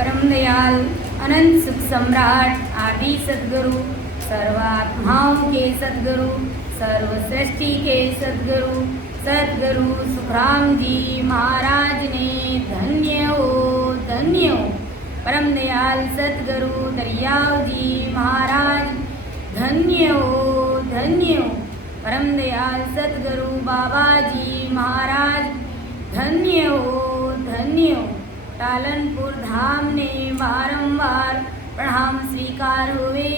परम दयाल अनंत सुख सम्राट आदि सद्गुरु सर्वात्माओं के सद्गुरु सर्व सृष्टि के सद्गुरु सद्गुरु सुखराम जी महाराज ने धन्य हो परम दयाल सद्गुरु दरियाव जी महाराज धन्य हो परम दयाल सद्गुरु बाबा जी महाराज धन्य हो टालनपुर धाम ने बारंबार प्रणाम स्वीकार हुए।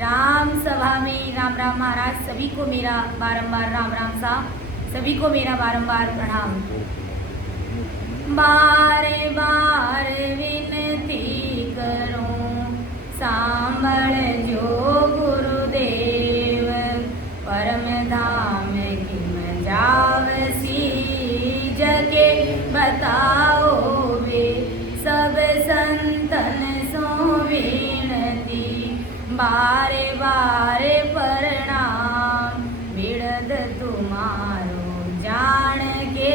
राम सभा में राम राम महाराज सभी को मेरा बारंबार राम राम साहब सभी को मेरा बारंबार प्रणाम। बारे बार विनती करूं सांभळ जो गुरुदेव परम धाम किम जावसी जगे बताओ वे सब संतन सो विनती बारे बारे प्रणाम बिरद तुम्हारो जान के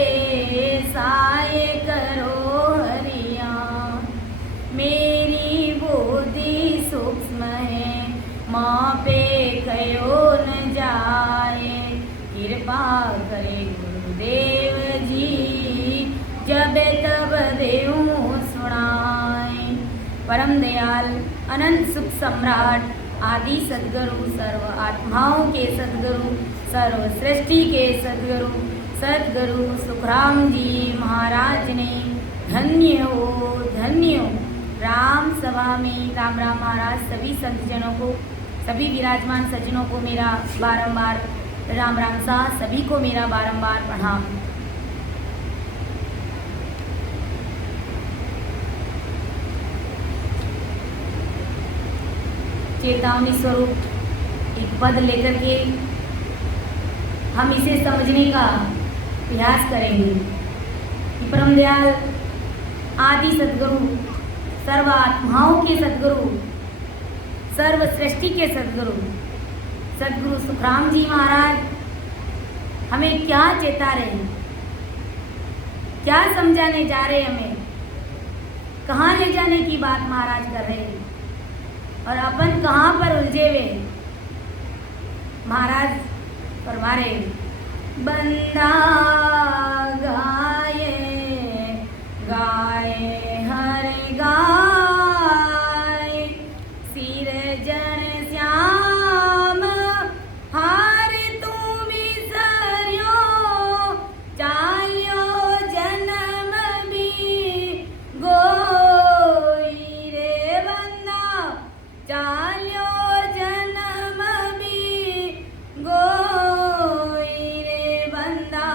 साय करो हरिया मेरी बुद्धि सूक्ष्म है मापे कयो न जाए कृपा करे गुरुदेव जी जब तब देऊं सुनाए। परम दयाल अनंत सुख सम्राट आदि सद्गुरु सर्व आत्माओं के सद्गुरु सर्व सृष्टि के सद्गुरु सद्गुरु सुखराम जी महाराज ने धन्य हो राम सभा में राम राम महाराज सभी संतजनों को सभी विराजमान सज्जनों को मेरा बारंबार राम राम सा सभी को मेरा बारंबार प्रणाम। चेतावनी स्वरूप एक पद लेकर के हम इसे समझने का प्रयास करेंगे कि परम दयाल आदि सद्गुरु सर्व आत्माओं के सद्गुरु सर्व सृष्टि के सद्गुरु सद्गुरु सुखराम जी महाराज हमें क्या चेता रहे हैं, क्या समझाने जा रहे हैं, हमें कहाँ ले जाने की बात महाराज कर रहे हैं और अपन कहाँ पर उलझे हुए। महाराज फरमा रहे बंदा गाए गाए हर गाए सिर जन श्याम हार तुम सरयो चायो जन्म भी गोई रे बंदा चालो जन्म भी गोई रे बंदा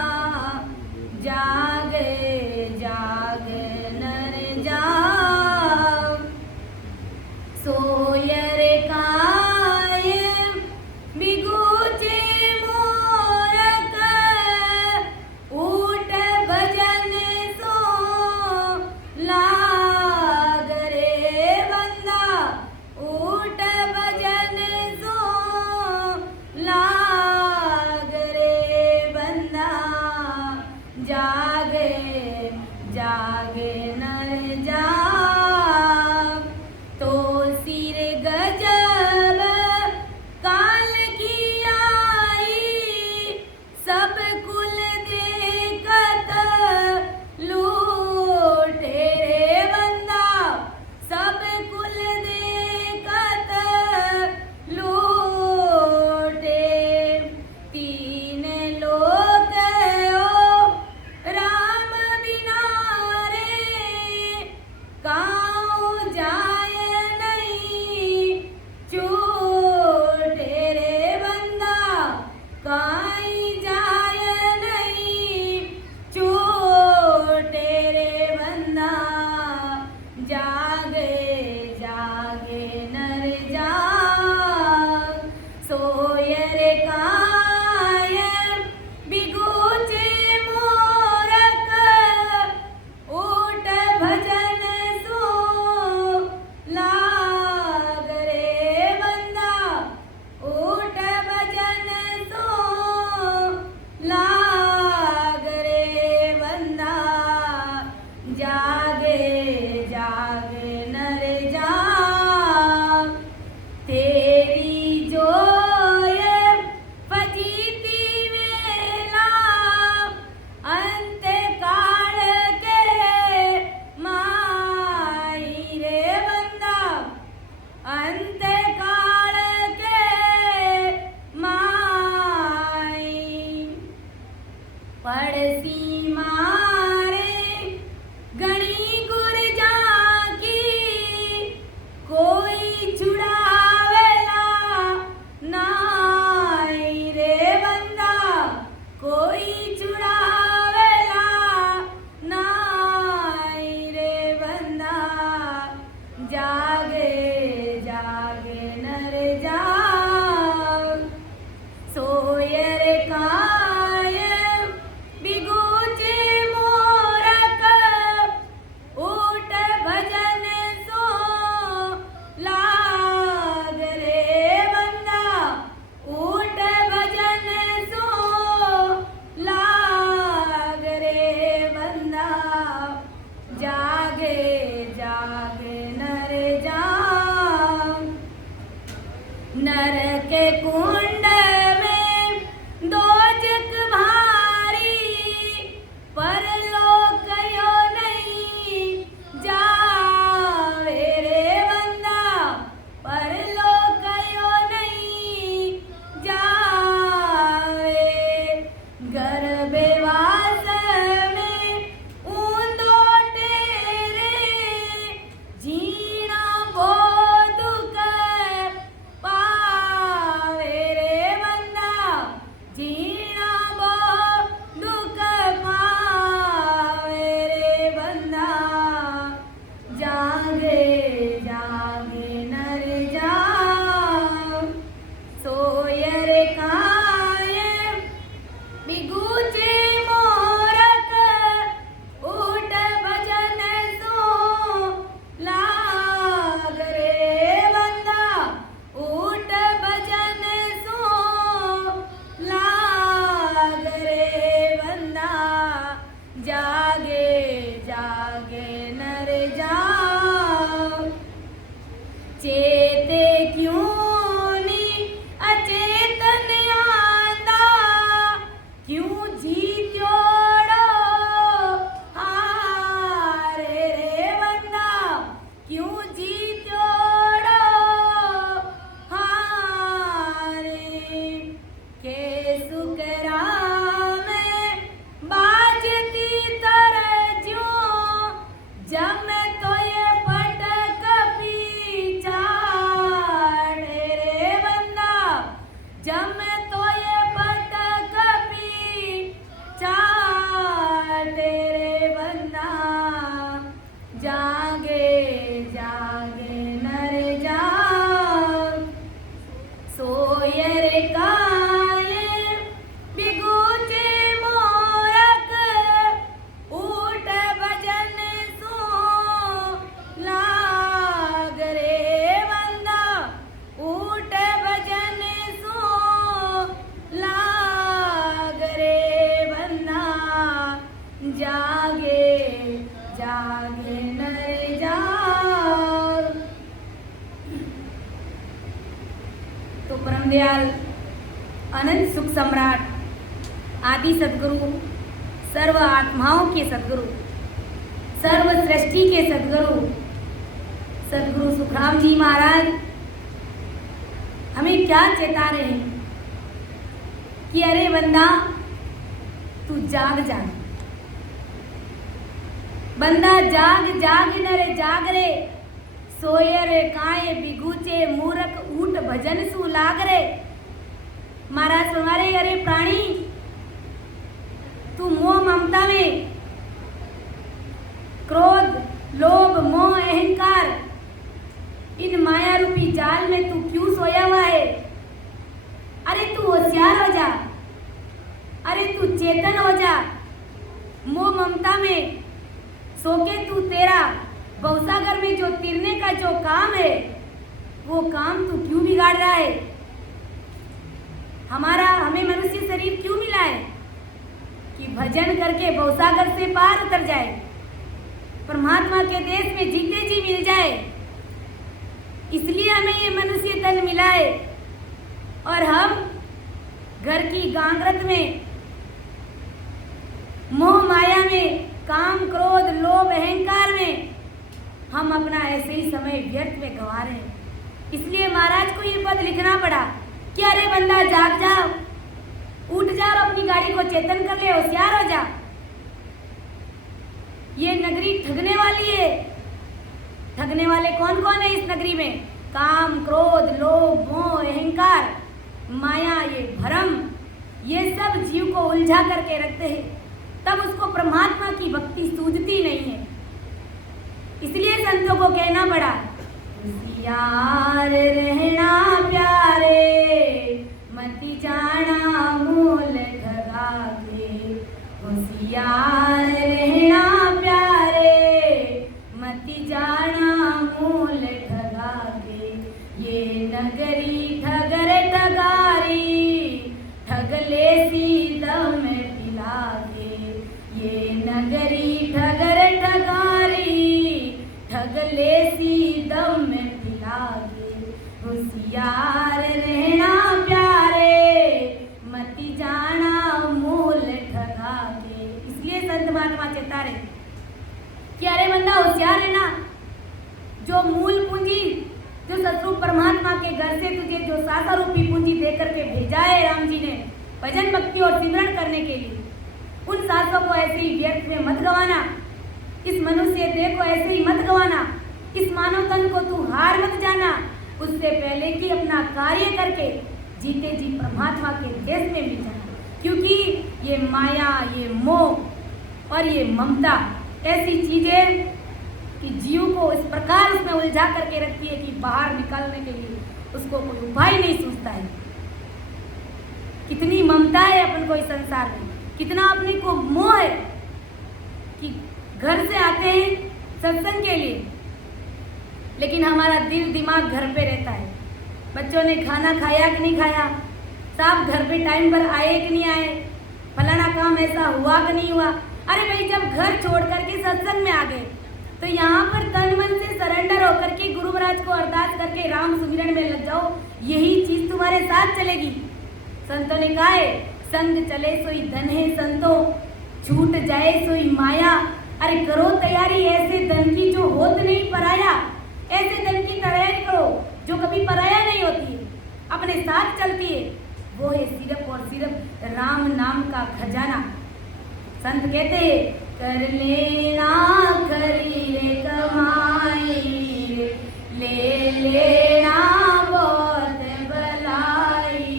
पड़सी मारे गणी गुर जाकी कोई छुड़ावेला नाई रे बंदा कोई छुड़ावेला नाई रे बंदा जागे जागे नर जाग सोयर काय बिगुचे मोरक ऊट भजन सो लाग रे बंदा ऊट भजन सो लाग रे बंदा जागे जागे नर जाग नर के कुंड में दोजक भारी परलोक यो नहीं जावे रे बंदा परलोक यो नहीं जावे गर्भवास में ऊंदो तेरे जीना वो दुख पावे रे बंदा जीना वो दुख पावे रे बंदा जागे जागे नर जाग सोयर काय बिगुचे मोरक ऊट भजन सो लाग रे बंदा ऊट भजन सो लाग रे बंदा जागे जागे नर जाग चेते क्यों नी अचेतन आंदा क्यों जीत्योड़ो हारे रे बंदा क्यों जीत्योड़ो हारे के सुकरा में बाजती तरज्यों जब तो ये पटक पीछा रे बंदा जब तो ये पटक पीछा रे बंदा जागे जागे नर जाग सोयर काय बिगुचे मोरक ऊट भजन सो लाग रे बंदा ऊट भजन सो लाग रे बंदा जागे जागे नर जाग। तो परम दयाल अनंत सुख सम्राट आदि सदगुरु सर्व आत्माओं के सदगुरु सर्व सृष्टि के सदगुरु सदगुरु सुखराम जी महाराज हमें क्या चेता रहे हैं कि अरे बंदा तू जाग जाग बंदा जाग जाग नरे जाग रे सोयर काय बिगुचे मूरख ऊट भजन सु लाग रे। महाराज हमारे अरे प्राणी तू मोह ममता में क्रोध लोभ मोह अहंकार इन माया रूपी जाल में तू क्यों सोया हुआ है। अरे तू होशियार हो जा अरे तू चेतन हो जा। मोह ममता में सोके तू तेरा भवसागर में जो तिरने का जो काम है वो काम तू क्यों बिगाड़ रहा है। हमें मनुष्य शरीर क्यों मिला है कि भजन करके भवसागर से पार उतर जाए परमात्मा के देश में जीते जी मिल जाए। इसलिए हमें ये मनुष्य तन मिला है और हम घर की गांगरत में मोह माया में काम क्रोध लोभ अहंकार में हम अपना ऐसे ही समय व्यर्थ में गंवा रहे हैं। इसलिए महाराज को ये पद लिखना पड़ा कि अरे बंदा जाग जाओ, उठ जा और अपनी गाड़ी को चेतन कर ले, होशियार हो ये नगरी ठगने वाली है। ठगने वाले कौन कौन है इस नगरी में? काम, क्रोध, लोभ, मोह, अहंकार, माया, ये भ्रम, ये सब जीव को उलझा करके रखते हैं। तब उसको परमात्मा की भक्ति सूझती नहीं है। इसलिए संतों को कहना पड़ा, होशियार रहना प्यारे, मति जाना मूल ठगा के। होशियार रहना प्यारे, मति जाना मूल ठगा के। ये नगरी ठगर ठगारी, ठगले सीदम पिला के। ये नगरी ठगर ठगारी, ठगले सीदम पिला के। होशियार रहना प्यारे, मति जाना मूल ठगा के। इसलिए संत महात्मा चेता रहे कि अरे बंदा होशियार है ना, जो मूल पूंजी, जो सतरूप परमात्मा के घर से तुझे जो सासा रूपी पूंजी देकर के भेजा है राम जी ने भजन भक्ति और सिमरण करने के लिए, उन सासों को ऐसे ही व्यर्थ में मत गवाना। इस मनुष्य देह को ऐसे ही मत गवाना। इस मानव तन को तू हार मत जाना। उससे पहले कि अपना कार्य करके जीते जी परमात्मा के देश में मिल जाना। क्योंकि ये माया, ये मोह और ये ममता ऐसी चीजें कि जीव को इस प्रकार उसमें उलझा करके रखती है कि बाहर निकालने के लिए उसको कोई उपाय नहीं सूझता है। कितनी ममता है अपन को इस संसार में, कितना अपने को मोह है कि घर से आते हैं सत्संग के लिए, लेकिन हमारा दिल दिमाग घर पे रहता है। बच्चों ने खाना खाया कि नहीं खाया, साहब घर पे टाइम पर आए कि नहीं आए, फलाना काम ऐसा हुआ कि नहीं हुआ। अरे भाई, जब घर छोड़ करके सत्संग में आ गए तो यहाँ पर तन मन से सरेंडर होकर के गुरु महाराज को अरदास करके राम सुमिरन में लग जाओ, यही चीज तुम्हारे साथ चलेगी। संतों ने कहा है, संग चले सोई धन है संतो, छूट जाए सोई माया। अरे करो तैयारी ऐसे धन की जो होत नहीं पराया। ऐसे धन की तैयारी करो जो कभी पराया नहीं होती है, अपने साथ चलती है। वो है सिर्फ और सिर्फ राम नाम का खजाना। संत कहते हैं, कर लेना खरी रे कमाई रे, ले लेना बहुत भलाई।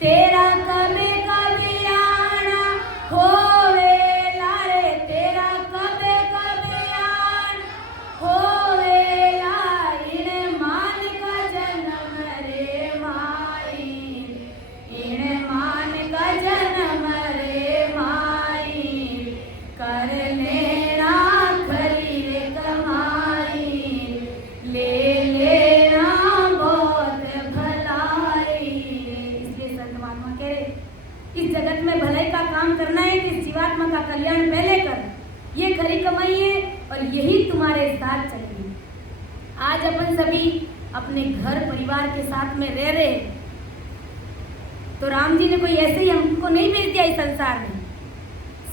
तेरा कभी कभी आना होवे लारे, तेरा कभी कभी आना होवे लारे। इन मान का जन्म रे माई, इन मान का जन्म रे माई। कर लेना खरी रे कमाई, ले लेना बहुत भलाई। इसलिए संत महात्मा कह रहे, इस जगत में भलाई का काम करना है, इस जीवात्मा का कल्याण पहले कर। ये खरी कमाई है और यही तुम्हारे साथ चलेगी। आज अपन सभी अपने घर परिवार के साथ में रह रहे हैं, तो राम जी ने कोई ऐसे ही हमको नहीं भेज दिया इस संसार में।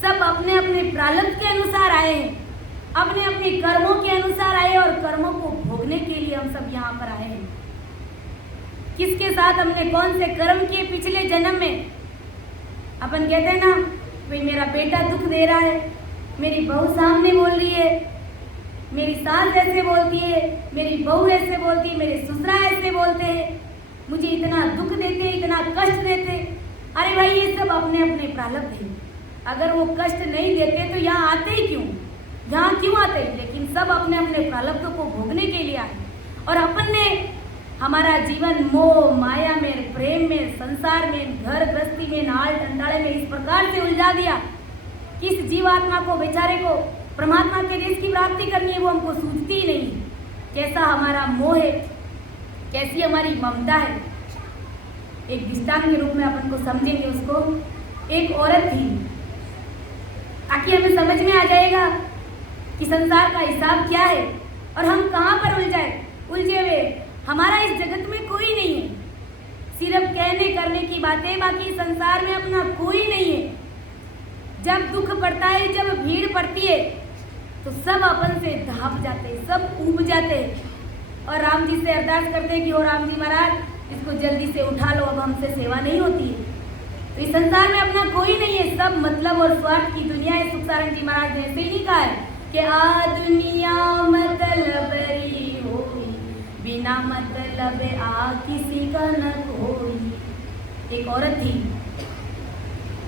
सब अपने अपने प्रारब्ध के अनुसार आए हैं, अपने अपने कर्मों के अनुसार आए और कर्मों को भोगने के लिए हम सब यहाँ पर आए हैं। किसके साथ हमने कौन से कर्म किए पिछले जन्म में। अपन कहते हैं ना, भाई मेरा बेटा दुख दे रहा है, मेरी बहू सामने बोल रही है, मेरी सास ऐसे बोलती है, मेरी बहू ऐसे बोलती है, मेरे ससुरा ऐसे बोलते हैं, मुझे इतना दुख देते, इतना कष्ट देते। अरे भाई, ये सब अपने अपने प्रारब्ध है। अगर वो कष्ट नहीं देते तो यहाँ आते ही क्यों, यहाँ क्यों आते? लेकिन सब अपने अपने प्रारब्धों को भोगने के लिए आए। और अपन ने हमारा जीवन मोह माया में, प्रेम में, संसार में, घर गृहस्थी में, नाल टंडाले में इस प्रकार से उलझा दिया कि इस जीवात्मा को, बेचारे को परमात्मा के देश की प्राप्ति करनी है, वो हमको सूझती ही नहीं। कैसा हमारा मोह है, कैसी हमारी ममता है। एक दृष्टांत के रूप में अपन को समझेंगे उसको। एक औरत थी, ताकि हमें समझ में आ जाएगा कि संसार का हिसाब क्या है और हम कहाँ पर उलझे हुए। हमारा इस जगत में कोई नहीं है, सिर्फ कहने करने की बातें, बाकी संसार में अपना कोई नहीं है। जब दुख पड़ता है, जब भीड़ पड़ती है, तो सब अपन से धाप जाते हैं, सब ऊब जाते हैं और राम जी से अरदास करते हैं कि ओ राम जी महाराज, इसको जल्दी से उठा लो, अब हमसे सेवा नहीं होती है। तो इस संसार में अपना कोई नहीं है, सब मतलब और स्वार्थ की दुनिया है। सुख सारंग जी महाराज ने ऐसे ही नहीं कहा है कि आ दुनिया मतलबरी होई, बिना मतलब आ किसी का न कोई। एक औरत थी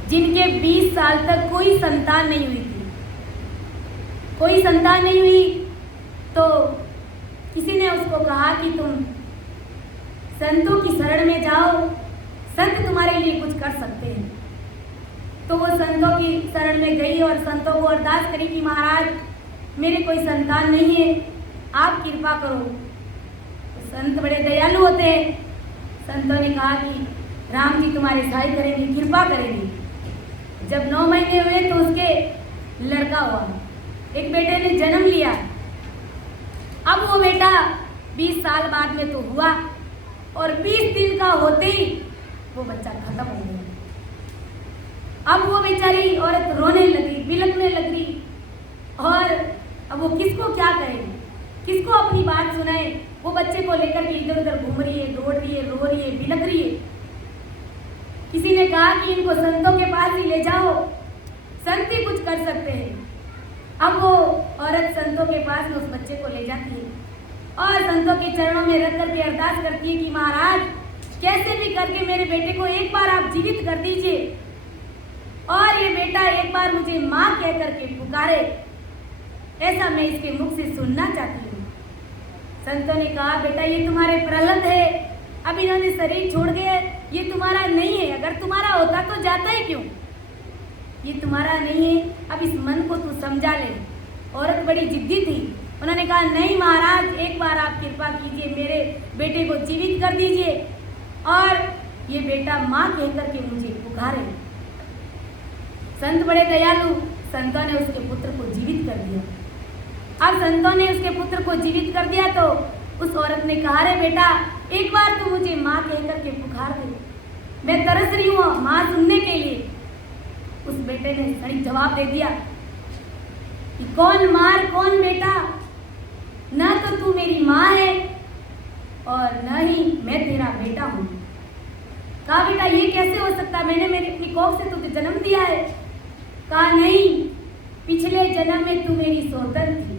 जिनके 20 साल तक कोई संतान नहीं हुई थी। कोई संतान नहीं हुई तो किसी ने उसको कहा कि तुम संतों की शरण में जाओ, संत तुम्हारे लिए कुछ कर सकते हैं। तो वो संतों की शरण में गई और संतों को अरदास करी कि महाराज मेरे कोई संतान नहीं है, आप कृपा करो। तो संत बड़े दयालु होते हैं। संतों ने कहा कि राम जी तुम्हारे सहाय करेंगे, कृपा करेंगे। जब 9 महीने हुए तो उसके लड़का हुआ, एक बेटे ने जन्म लिया। अब वो बेटा 20 साल बाद में तो हुआ और 20 दिन का होते ही वो बच्चा खत्म हो गया। अब वो बेचारी औरत रोने लगी, बिलखने लगी और अब वो किसको क्या कहे, किसको अपनी बात सुनाए। वो बच्चे को लेकर के इधर उधर घूम रही है, दौड़ रही है, रो रही है, बिलख रही है। किसी ने कहा कि इनको संतों के पास ही ले जाओ, संत ही कुछ कर सकते हैं। अब वो औरत संतों के पास में उस बच्चे को ले जाती है और संतों के चरणों में रख करके अरदास करती है कि महाराज कैसे भी करके मेरे बेटे को एक बार आप जीवित कर दीजिए और ये बेटा एक बार मुझे माँ कह करके पुकारे, ऐसा मैं इसके मुख से सुनना चाहती हूँ। संतों ने कहा बेटा ये तुम्हारे प्रलत है, अब इन्होंने शरीर छोड़ गए, ये तुम्हारा नहीं है। अगर तुम्हारा होता तो जाता ही क्यों, ये तुम्हारा नहीं है, अब इस मन को तू समझा ले। औरत बड़ी जिद्दी थी, उन्होंने कहा नहीं महाराज एक बार आप कृपा कीजिए, मेरे बेटे को जीवित कर दीजिए और ये बेटा माँ कह करके मुझे पुकारे। संत बड़े दयालु, संतों ने उसके पुत्र को जीवित कर दिया। अब संतों ने उसके पुत्र को जीवित कर दिया तो उस औरत ने कहा रे बेटा एक बार तू मुझे माँ कह करके पुकार दे, मैं तरस रही हूँ माँ सुनने के लिए। उस बेटे ने सही जवाब दे दिया कि कौन मार कौन बेटा, न तो तू मेरी माँ है और न ही मैं तेरा बेटा हूँ। कहा बेटा ये कैसे हो सकता, मैंने मेरी अपनी कोख से तुझे जन्म दिया है। कहा नहीं, पिछले जन्म में तू मेरी सौतन थी,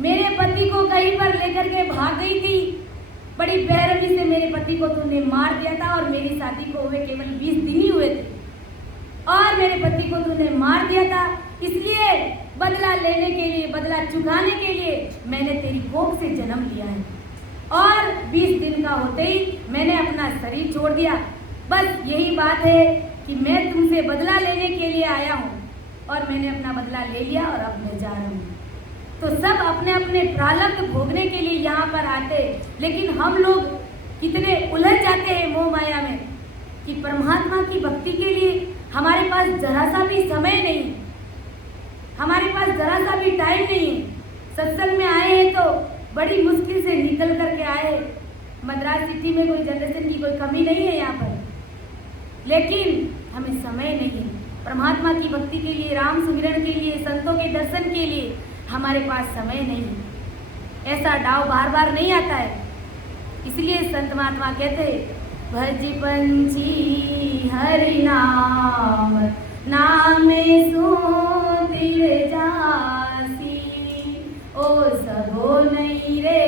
मेरे पति को कहीं पर लेकर के भाग गई थी, बड़ी बेरहमी से मेरे पति को तूने मार दिया था और मेरी शादी को हुए केवल 20 दिन ही हुए थे और मेरे पति को तूने मार दिया था, इसलिए बदला लेने के लिए, बदला चुकाने के लिए मैंने तेरी कोख से जन्म लिया है और 20 दिन का होते ही मैंने अपना शरीर छोड़ दिया। बस यही बात है कि मैं तुमसे बदला लेने के लिए आया हूँ और मैंने अपना बदला ले लिया और अब मैं जा रहा हूँ। तो सब अपने अपने प्रारब्ध भोगने के लिए यहाँ पर आते, लेकिन हम लोग कितने उलझ जाते हैं मोह माया में कि परमात्मा की भक्ति के लिए हमारे पास जरा सा भी समय नहीं, हमारे पास जरा सा भी टाइम नहीं है। सत्संग में आए हैं तो बड़ी मुश्किल से निकल करके आए। मद्रास सिटी में कोई जनरेशन की कोई कमी नहीं है यहाँ पर, लेकिन हमें समय नहीं है परमात्मा की भक्ति के लिए, राम सुमिरन के लिए, संतों के दर्शन के लिए हमारे पास समय नहीं। ऐसा डाव बार बार नहीं आता है। इसलिए संत महात्मा कहते हैं भज पंछी हरि नाम, नामे सुतिर जासी, ओ सबो नहीं रे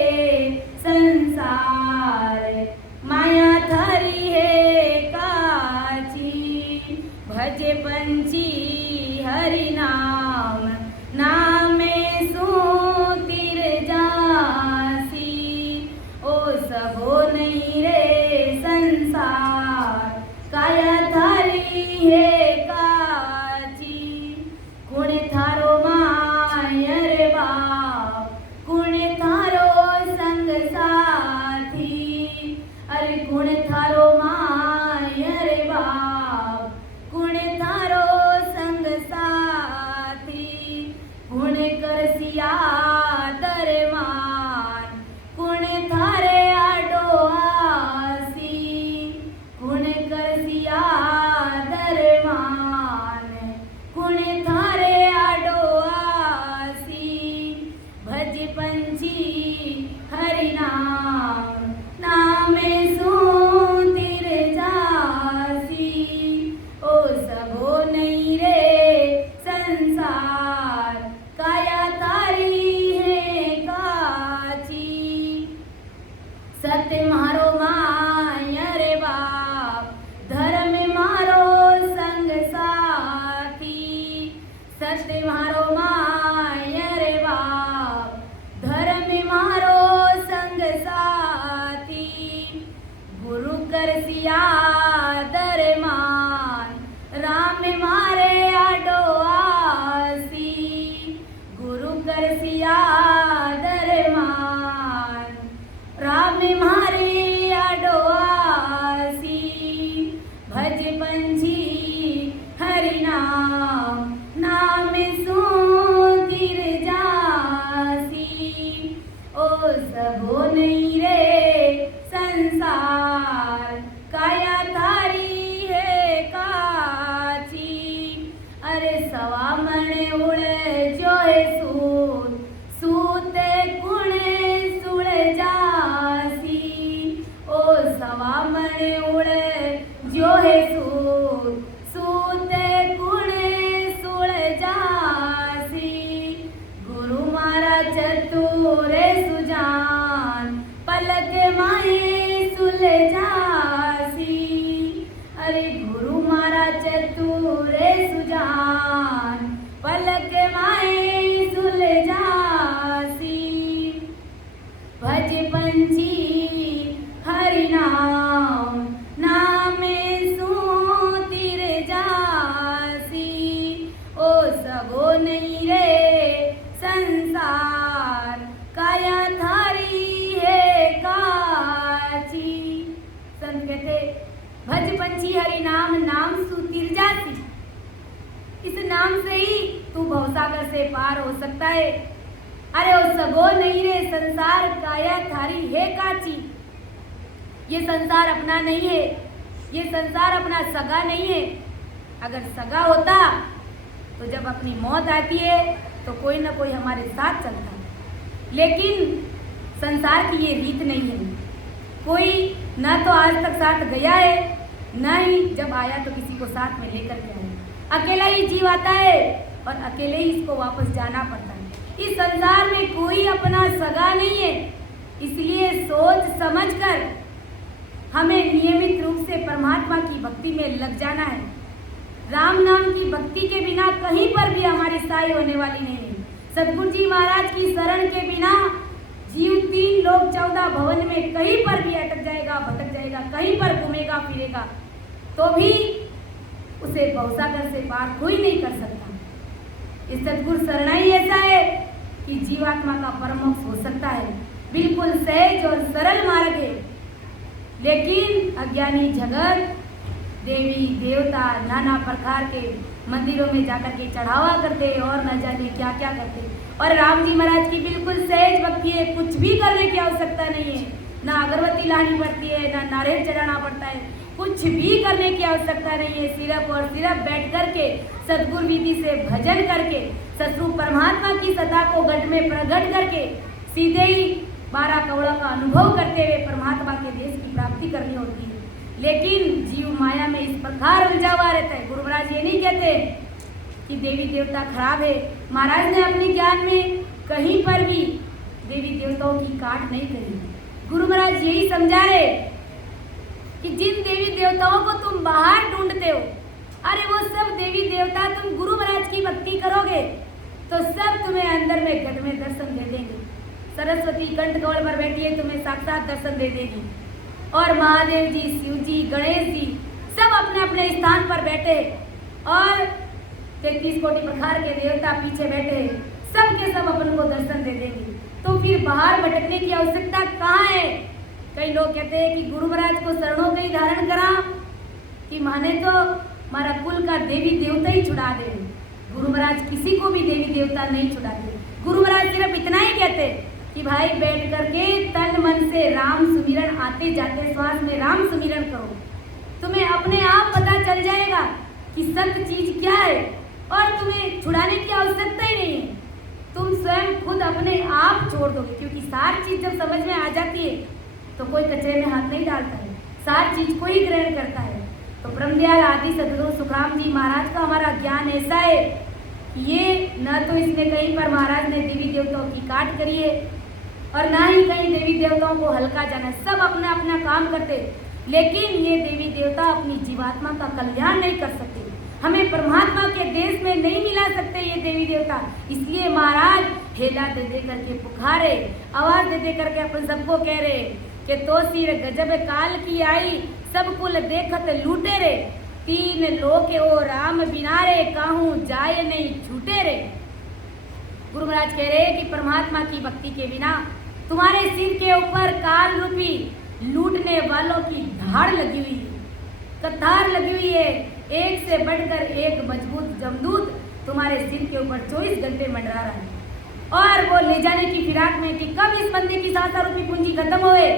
संसार, माया थारी है काची। भज पंछी हरि नाम, नामे सुतिर जासी, ओ सबो नहीं रे संसार, काया थारी है काची। गुण थारो माया रे बाप, गुण थारो संग साथी, अरे गुण थारो माया रे बाप, गुण थारो संग साथी। गुण दे मारो माया रे बाप, धर्म मारो संग साथी, गुरु कर सिया दर मान, राम मारे आडो आसी, गुरु कर सिया दर मान, राम मारे आडो आसी, भज पंछी हरि नाम, नाम सुधीर जासी, ओ सबो नहीं रे संसार, काया थारी है काची, अरे सवा मन उड़ जो है सूत, सूते कुणे सुड़ जासी, ओ सवा मन उड़ जो है सूत, सूते कुणे सुड़ जासी, गुरु मारा चतुर सुजान, पलक माए सुलझासी, अरे गुरु मारा चतुर सुजान, पलक माए सुलझासी, भज पंछी हरि नाम, नाम सुधीर जासी, ओ सबो नहीं रे संसार, काया थारी है काची। संत कहते भज पंछी हरि नाम, नाम सुधीर जासी, इस नाम से ही तू भवसागर से पार हो सकता है। अरे ओ सबो नहीं रे संसार, काया थारी है काची, ये संसार अपना नहीं है, ये संसार अपना सगा नहीं है। अगर सगा होता तो जब अपनी मौत आती है तो कोई ना कोई हमारे साथ चलता है, लेकिन संसार की ये रीत नहीं है। कोई ना तो आज तक साथ गया है, ना ही जब आया तो किसी को साथ में लेकर के आया। अकेला ही जीव आता है और अकेले ही इसको वापस जाना पड़ता है। इस संसार में कोई अपना सगा नहीं है, इसलिए सोच समझकर हमें नियमित रूप से परमात्मा की भक्ति में लग जाना है। राम नाम की भक्ति के बिना कहीं पर भी हमारी सहाय होने वाली नहीं है। सतगुरु जी महाराज की शरण के बिना जीव 3 लोक 14 भवन में कहीं पर भी अटक जाएगा, भटक जाएगा, कहीं पर घूमेगा फिरेगा तो भी उसे भवसागर से पार कोई नहीं कर सकता। इस सतगुरु शरण ही ऐसा है कि जीवात्मा का परम मोक्ष हो सकता है। बिल्कुल सहज और सरल मार्ग है, लेकिन अज्ञानी जगत देवी देवता नाना प्रकार के मंदिरों में जाकर के चढ़ावा करते और न जाने क्या क्या करते। और राम जी महाराज की बिल्कुल सहज भक्ति है, कुछ भी करने की आवश्यकता नहीं है, ना अगरबत्ती लानी पड़ती है, ना नारियल चढ़ाना पड़ता है, कुछ भी करने की आवश्यकता नहीं है। सिर्फ और सिर्फ बैठ करके सतगुरु विधि से भजन करके सतगुरु परमात्मा की सत्ता को घट में प्रकट करके सीधे ही 12 कवड़ों का अनुभव करते हुए परमात्मा के देश की प्राप्ति करनी होती है। लेकिन जीव माया में इस प्रकार उलझा हुआ रहता है। गुरु महाराज ये नहीं कहते कि देवी देवता खराब है। महाराज ने अपने ज्ञान में कहीं पर भी देवी देवताओं की काट नहीं करी। गुरु महाराज यही समझा रहे कि जिन देवी देवताओं को तुम बाहर ढूंढते हो, अरे वो सब देवी देवता तुम गुरु महाराज की भक्ति करोगे तो सब तुम्हें अंदर में घट में दर्शन दे देंगे। सरस्वती कंठ कमल पर बैठी है, तुम्हें साक्षात दर्शन दे देगी। और महादेव जी, शिव जी, गणेश जी सब अपने अपने स्थान पर बैठे और 33 कोटि प्रकार के देवता पीछे बैठे, सब के सब अपन को दर्शन दे देंगे। तो फिर बाहर भटकने की आवश्यकता कहाँ है? कई लोग कहते हैं कि गुरु महाराज को शरणों में ही धारण करा कि माने तो हमारा कुल का देवी देवता ही छुड़ा दे। गुरु महाराज किसी को भी देवी देवता नहीं छुड़ाते। गुरु महाराज सिर्फ इतना ही कहते कि भाई बैठ करके तन मन से राम सुमिरन, आते जाते श्वास में राम सुमिरन करो, तुम्हें अपने आप पता चल जाएगा कि सत्य चीज क्या है और तुम्हें छुड़ाने की आवश्यकता ही नहीं है। तुम स्वयं खुद अपने आप छोड़ दोगे, क्योंकि सारी चीज जब समझ में आ जाती है तो कोई कचरे में हाथ नहीं डालता है, सारी चीज को ही ग्रहण करता है। तो ब्रह्मदयाल आदि सदगुरु सुखराम जी महाराज का हमारा ज्ञान ऐसा है कि ये न तो इसमें कहीं पर महाराज ने देवी देवताओं की काट करी है और ना ही कहीं देवी देवताओं को हल्का जाना है। सब अपना अपना काम करते, लेकिन ये देवी देवता अपनी जीवात्मा का कल्याण नहीं कर सकते, हमें परमात्मा के देश में नहीं मिला सकते ये देवी देवता, इसलिए महाराज हेला दे दे करके पुकारे, आवाज दे दे करके अपन सबको कह रहे कि तो सिर गजब काल की आई, सब कुल देखत लूटे रे, तीन लोके ओ राम बिना रे, काहू जाए नहीं छूटे रे। गुरु महाराज कह रहे कि परमात्मा की भक्ति के बिना तुम्हारे सिर के ऊपर काल रूपी लूटने वालों की धाड़ लगी हुई है, कतार लगी हुई है, एक से बढ़कर एक मजबूत जमदूत तुम्हारे सिर के ऊपर 24 घंटे मंडरा रहा है, और वो ले जाने की फिराक में कि कब इस बंदे की सांसा रूपी पूंजी खत्म होए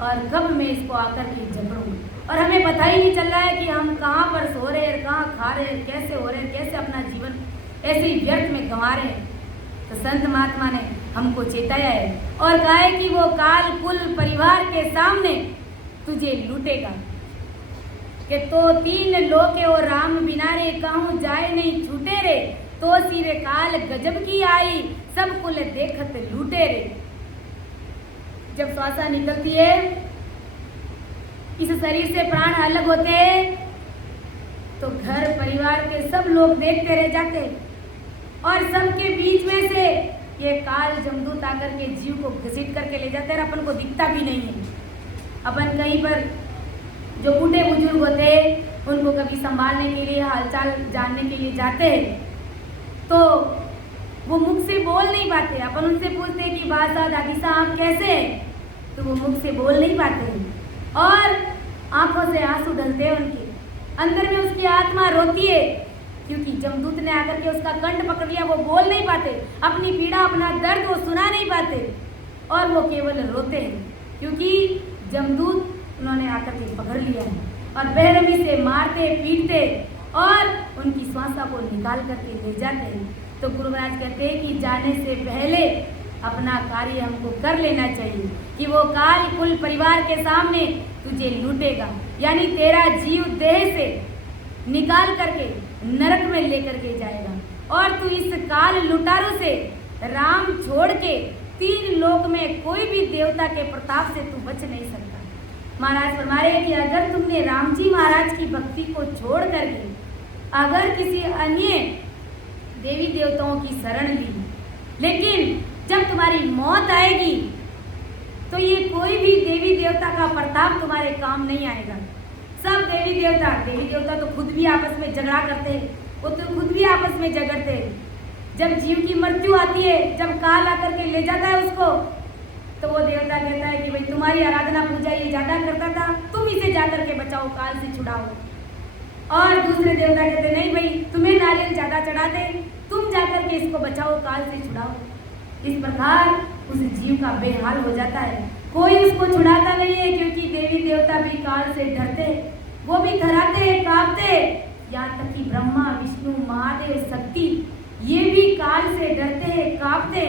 और कब मैं इसको आकर के जकड़ूं। और हमें पता ही नहीं चल रहा है कि हम कहाँ पर सो रहे हैं, कहाँ खा रहे हैं, कैसे हो रहे हैं, कैसे अपना जीवन ऐसे ही व्यर्थ में गंवा रहे हैं। तो संत महात्मा ने हमको चेताया है और कहा है कि वो काल कुल परिवार के सामने तुझे लूटेगा, कि तो तीन लोके ओ राम बिना रे, कहूँ जाए नहीं छूटे रे, तो सिरे काल गजब की आई, सब कुल देखत लूटे रे। जब श्वासा निकलती है, इस शरीर से प्राण अलग होते हैं, तो घर परिवार के सब लोग देखते रह जाते, और सबके बीच में से ये काल जमदूत आकर के जीव को घसीट करके ले जाते हैं, अपन को दिखता भी नहीं है। अपन कहीं पर जो बूढ़े बुजुर्ग होते हैं उनको कभी संभालने के लिए, हालचाल जानने के लिए जाते हैं, तो वो मुख से बोल नहीं पाते। अपन उनसे पूछते हैं कि बादशाह दादी साहब कैसे हैं, तो वो मुख से बोल नहीं पाते हैं और आंखों से आंसू ढलते हैं उनके अंदर में, उसकी आत्मा रोती है, क्योंकि जमदूत ने आकर के उसका कंठ पकड़ लिया। वो बोल नहीं पाते, अपनी पीड़ा, अपना दर्द वो सुना नहीं पाते, और वो केवल रोते हैं, क्योंकि जमदूत उन्होंने आकर के पकड़ लिया है और बेरहमी से मारते पीटते और उनकी श्वासा को निकाल करके ले जाते हैं। तो गुरु महाराज कहते हैं कि जाने से पहले अपना कार्य हमको कर लेना चाहिए, कि वो काल कुल परिवार के सामने तुझे लूटेगा, यानी तेरा जीव देह से निकाल करके नरक में लेकर के जाएगा, और तू इस काल लुटारू से राम छोड़ के तीन लोक में कोई भी देवता के प्रताप से तू बच नहीं सकता। महाराज फरमा रहे हैं कि अगर तुमने राम जी महाराज की भक्ति को छोड़ करके अगर किसी अन्य देवी देवताओं की शरण ली, लेकिन जब तुम्हारी मौत आएगी तो ये कोई भी देवी देवता का प्रताप तुम्हारे काम नहीं आएगा। सब देवी देवता तो खुद भी आपस में झगड़ा करते हैं, वो तो खुद भी आपस में झगड़ते हैं। जब जीव की मृत्यु आती है, जब काल आकर के ले जाता है उसको, तो वो देवता कहता है कि भाई तुम्हारी आराधना पूजा ये ज्यादा करता था, तुम इसे जाकर के बचाओ, काल से छुड़ाओ। और दूसरे देवता कहते नहीं भाई तुम्हें नारियल ज्यादा चढ़ा दे, तुम जाकर के इसको बचाओ, काल से छुड़ाओ। इस प्रकार उस जीव का बेहाल हो जाता है, कोई उसको छुड़ाता नहीं है, क्योंकि देवी देवता भी काल से डरते, वो भी थराते हैं, कांपते, यहाँ तक कि ब्रह्मा विष्णु महादेव शक्ति ये भी काल से डरते हैं, कांपते।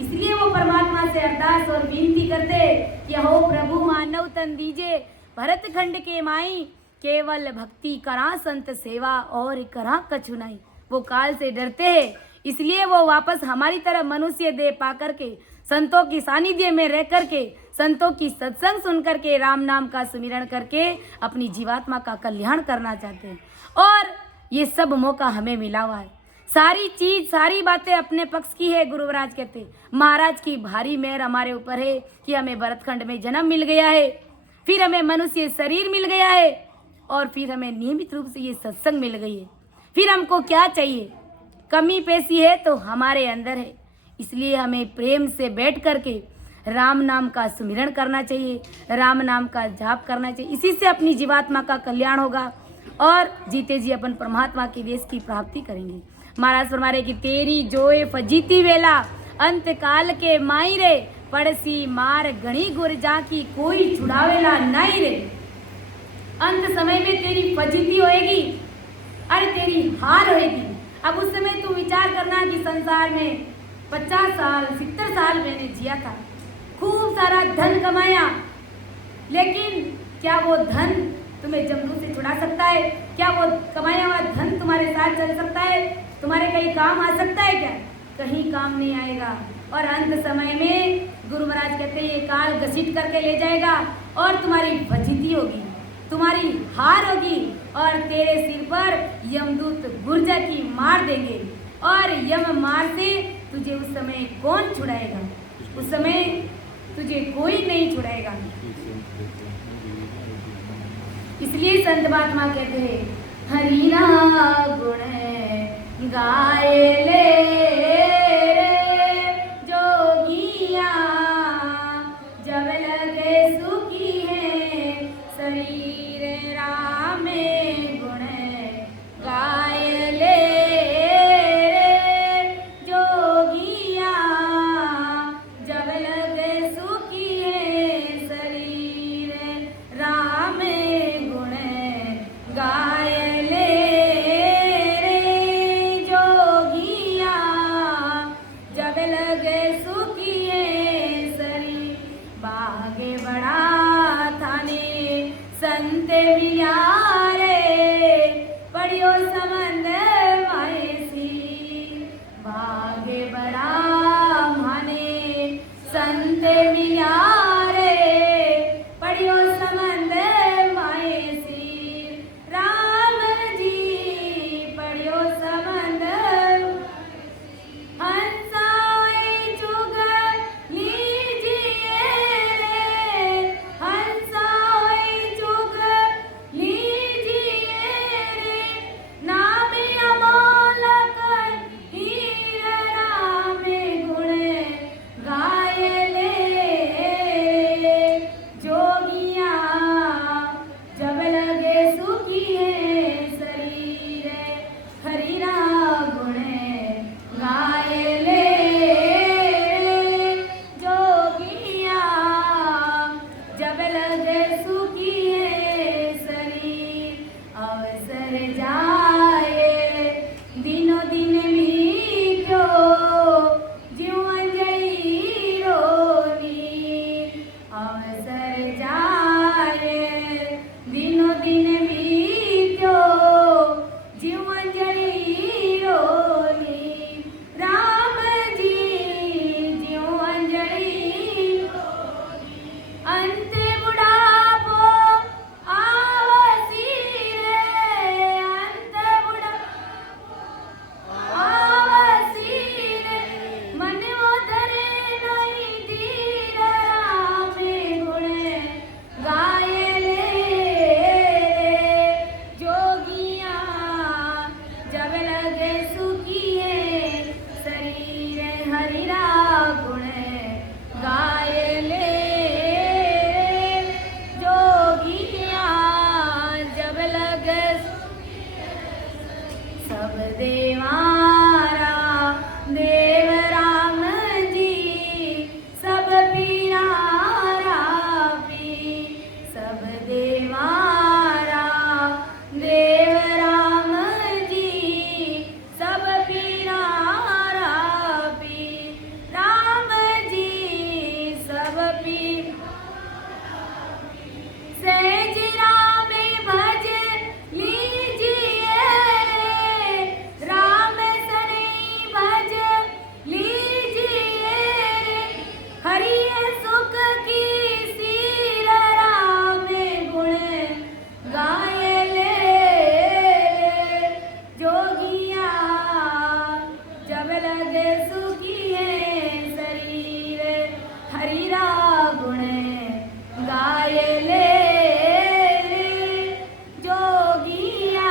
इसलिए वो परमात्मा से अरदास और विनती करते कि हो प्रभु मानव तन दीजिए, भरत खंड के माई, केवल भक्ति करा संत सेवा और करा कछु नहीं। वो काल से डरते हैं, इसलिए वो वापस हमारी तरह मनुष्य देह पा करके संतों की सानिध्य में रह करके, संतों की सत्संग सुन करके, राम नाम का सुमिरन करके अपनी जीवात्मा का कल्याण करना चाहते हैं। और ये सब मौका हमें मिला हुआ है, सारी चीज सारी बातें अपने पक्ष की है। गुरु महाराज कहते महाराज की भारी मेहर हमारे ऊपर है कि हमें भरतखंड में जन्म मिल गया है, फिर हमें मनुष्य शरीर मिल गया है, और फिर हमें नियमित रूप से ये सत्संग मिल गई है। फिर हमको क्या चाहिए? कमी पेशी है तो हमारे अंदर है, इसलिए हमें प्रेम से बैठ करके राम नाम का सुमिरन करना चाहिए, राम नाम का जाप करना चाहिए। इसी से अपनी जीवात्मा का कल्याण होगा और जीते जी अपन परमात्मा के देश की प्राप्ति करेंगे। महाराज फरमा रहे कि तेरी जोए फजीती वेला, अंत काल के माई रे, पड़सी मार गणी गुरजा की, कोई छुड़ावेला नहीं रे। अंत समय में तेरी फजीती होएगी, अरे तेरी हार होएगी। अब उस समय तू विचार करना कि संसार में 50 साल 70 साल मैंने जिया था, खूब सारा धन कमाया, लेकिन क्या वो धन तुम्हें जमदूत से छुड़ा सकता है? क्या वो कमाया हुआ धन तुम्हारे साथ चल सकता है? तुम्हारे कहीं काम आ सकता है क्या? कहीं काम नहीं आएगा। और अंत समय में गुरु महाराज कहते हैं ये काल घसीट करके ले जाएगा और तुम्हारी फजीती होगी, तुम्हारी हार होगी, और तेरे सिर पर यमदूत गुर्जा की मार देंगे। और यम मार से तुझे उस समय कौन छुड़ाएगा? उस समय तुझे कोई नहीं छुड़ाएगा। इसलिए संत महात्मा कहते हैं हरि नाम गुण गाए ले रे जोगिया, जब लगे सुखी है शरीर राम गुण गाए ले रे जोगिया, जब लगे सुखी है शरीर राम गुण गाय ले रे जोगिया, जब लगे सुखी है शरीर। बागे बड़ा थाने संत बियारे पढ़ियो संबंध मायसी, बागे बड़ा माने संत बियारे पढ़ियो संबंध मायसी, राम जी पढ़ियो संबंध। हंसाए चुग लीजिए रे, हंसाए चुग लीजिए रे, नाम अमोलक हीर राम गुण गाय ले जोगिया, जब लगे सुखी है शरीर हरि नाम गुण गाय ले जोगिया, जब लगे सुखी है शरीर। अवसर जाए दिनों दिन बीतो, जीवन जई रोनी। अवसर जाए दिनों दिन बीतो, जीवन जई रोनी। राम जी जीवन जई अंत बुढ़ापो आवसी रे, अंत बुढ़ापो आवसी रे, मन वो धरे नहीं धीर राम गुण गाय ले जोगिया, जब लगे सुखी है शरीर हरि राम गुण गाय ले जोगिया, जब लगे सब देवारा देव राम जी, सब पीरारा पी, सब देवारा देव राम जी, सब पीरारा पी, राम जी सब पी। सहज राम भज लीजिए रे, राम सने भज लीजिए रे, हरि सुख की सीर राम गुण गाय ले जोगिया, जब लगे सुखी है शरीर हरि राम गुण गाय ले जोगिया,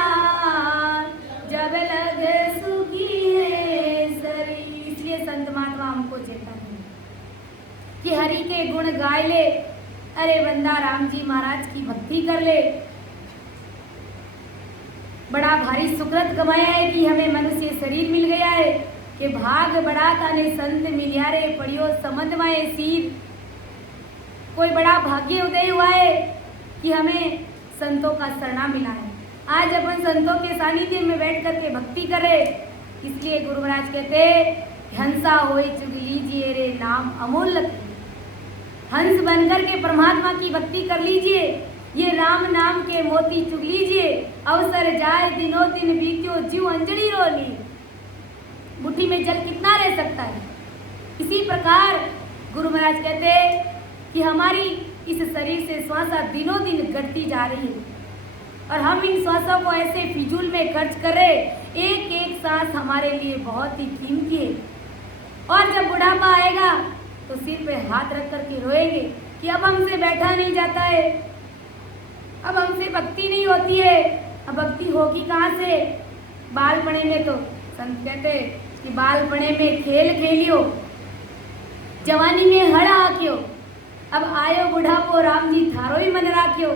जब लगे सुखी है शरीर। इसलिए संत महात्मा हमको चेतावनी कि हरि के गुण गाय ले। अरे बंदा राम जी महाराज की भक्ति कर ले। बड़ा भारी सुकृत कमाया है कि हमें मनुष्य शरीर मिल गया है, कि भाग बड़ा ताने संत मिलिया रे पढ़ियो संबंध माए सीर। कोई बड़ा भाग्य उदय हुआ है कि हमें संतों का शरणा मिला है। आज अपन संतों के सानिध्य में बैठ करके भक्ति करें। इसलिए गुरु महाराज कहते हंसा होए चुग लीजिए रे नाम अमोलक। हंस बनकर के परमात्मा की भक्ति कर लीजिए, ये राम नाम के मोती चुग लीजिए। अवसर जाए दिनों दिन बीत्यो जीव अंजलि रोली। मुट्ठी में जल कितना रह सकता है। इसी प्रकार गुरु महाराज कहते कि हमारी इस शरीर से श्वासा दिनों दिन घटती जा रही है और हम इन श्वासों को ऐसे फिजूल में खर्च करें, एक एक सांस हमारे लिए बहुत ही कीमती है। और जब बुढ़ापा आएगा तो सिर पे हाथ रख करके रोएंगे कि अब हमसे बैठा नहीं जाता है, अब हमसे भक्ति नहीं होती है। अब भक्ति होगी कहाँ से? बालपने में तो संत कहते कि बालपने में खेल खेलियो, जवानी में हड़ आक्यो, अब आयो बुढ़ापो राम जी थारो ही मन राख्यो।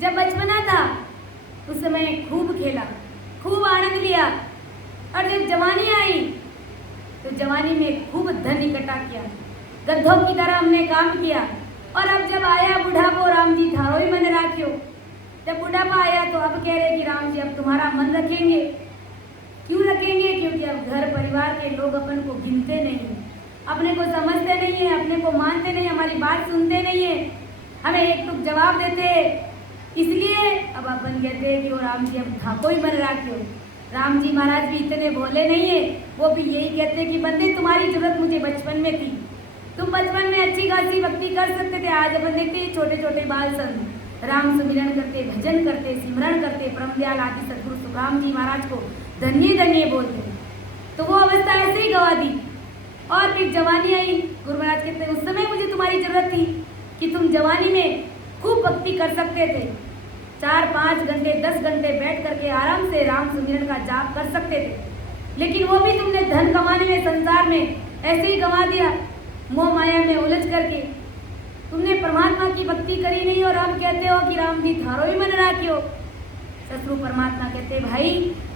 जब बचपना था उस समय खूब खेला, खूब आनंद लिया, और जब जवानी आई तो जवानी में खूब धन इकट्ठा किया, गद्धों की तरह हमने काम किया। और अब जब आया बुढ़ापो राम जी थारो ही मन राख्यो, जब बुढ़ापा आया तो अब कह रहे कि राम जी अब तुम्हारा मन रखेंगे। क्यों रखेंगे? क्योंकि अब घर परिवार के लोग अपन को गिनते नहीं है, अपने को समझते नहीं है, अपने को मानते नहीं, हमारी बात सुनते नहीं है, हमें एक टुक जवाब देते हैं। इसलिए अब अपन कहते हैं कि वो राम जी अब थाको ही मन राख्यो। राम जी महाराज भी इतने भोले नहीं है, वो भी यही कहते हैं कि बंदे तुम्हारी जरूरत मुझे बचपन में थी, तुम बचपन में अच्छी खासी भक्ति कर सकते थे। आज अपन देखते हैं छोटे छोटे बाल संत राम सुमिरन करते, भजन करते, सिमरन करते, परमदयाल आदि सदगुरु सुखराम जी महाराज को धन्य धन्य बोलते। तो वो अवस्था ऐसे ही गवा दी। और फिर जवानी आई, गुरु महाराज कहते उस समय मुझे तुम्हारी जरूरत थी कि तुम जवानी में खूब भक्ति कर सकते थे, 4-5 घंटे 10 घंटे बैठ करके आराम से राम सुमिरन का जाप कर सकते थे। लेकिन वो भी तुमने धन कमाने में, संसार में ऐसे ही गंवा दिया, मोह माया में उलझ करके तुमने परमात्मा की भक्ति करी नहीं। और अब कहते हो कि राम जी थारो ही मन राख्यो। ससुर परमात्मा कहते भाई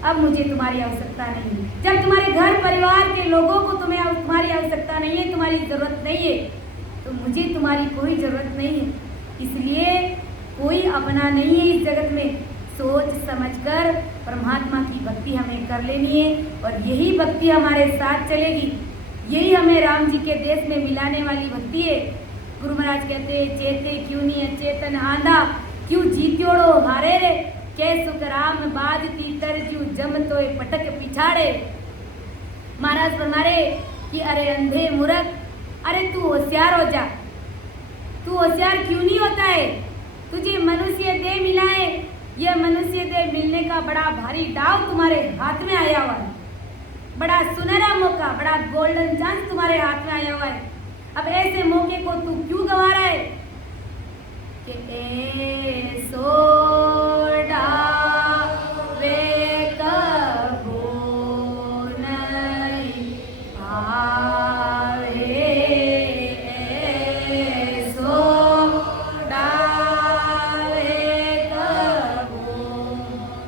अब मुझे तुम्हारी आवश्यकता नहीं है। जब तुम्हारे घर परिवार के लोगों को तुम्हारी आवश्यकता नहीं है, तुम्हारी जरूरत नहीं है, तो मुझे तुम्हारी कोई जरूरत नहीं है। इसलिए कोई अपना नहीं है इस जगत में। सोच समझकर परमात्मा की भक्ति हमें कर लेनी है, और यही भक्ति हमारे साथ चलेगी। यही हमें राम जी के देश में मिलाने वाली भक्ति है। गुरु महाराज कहते हैं चेते क्यों नहीं अचेतन आंधा, क्यों जीत्योड़ो हारे रे, कै सुख राम बाज तीतर क्यों जम तो पटक पिछाड़े। महाराज फरमा रहे कि अरे अंधे मूर्ख, अरे तू होशियार हो जा। तू होशियार क्यों नहीं होता है? तुझे मनुष्य देह मिला है, यह मनुष्य देह मिलने का बड़ा भारी दाव तुम्हारे हाथ में आया हुआ है, बड़ा सुनहरा मौका, बड़ा गोल्डन चांस तुम्हारे हाथ में आया हुआ है। अब ऐसे मौके को तू क्यों गंवा रहा है? कि ऐसो डावे कबो नहीं आवे, ऐसो डावे कबो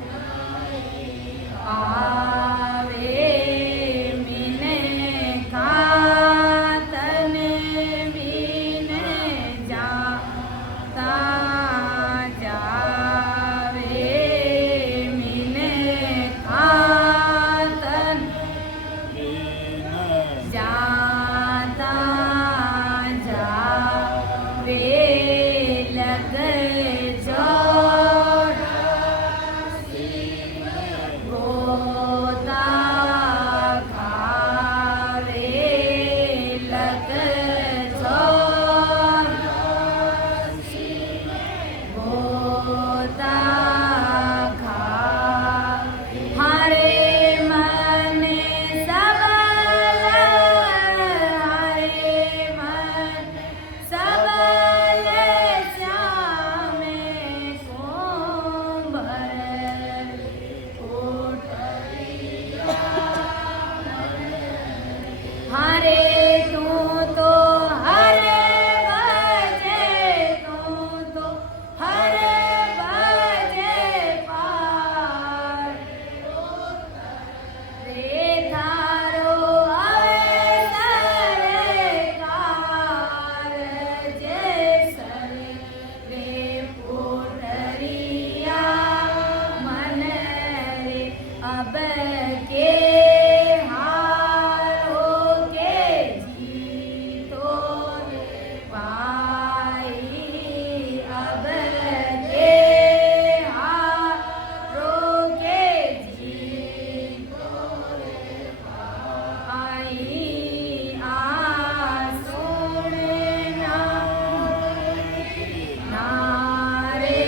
नहीं आवे, मिने कातन बिने जाता जावे, मिने कातन जाता जावे, लग जोड़ गोता खावे, लग जोड़ गोता खा। हरे मन सबल, हरे मन सबल श्यामे कोंभर कोठरिया। हरे तू तो हरे बजे, तू तो हरे बजे पार, रे थारो अवसर कार, जैसर रे कोठरिया मन रे। अब के हारो के जीतो रे पाई, अब के हारो के जीतो रे पाई। आ सुनना नारे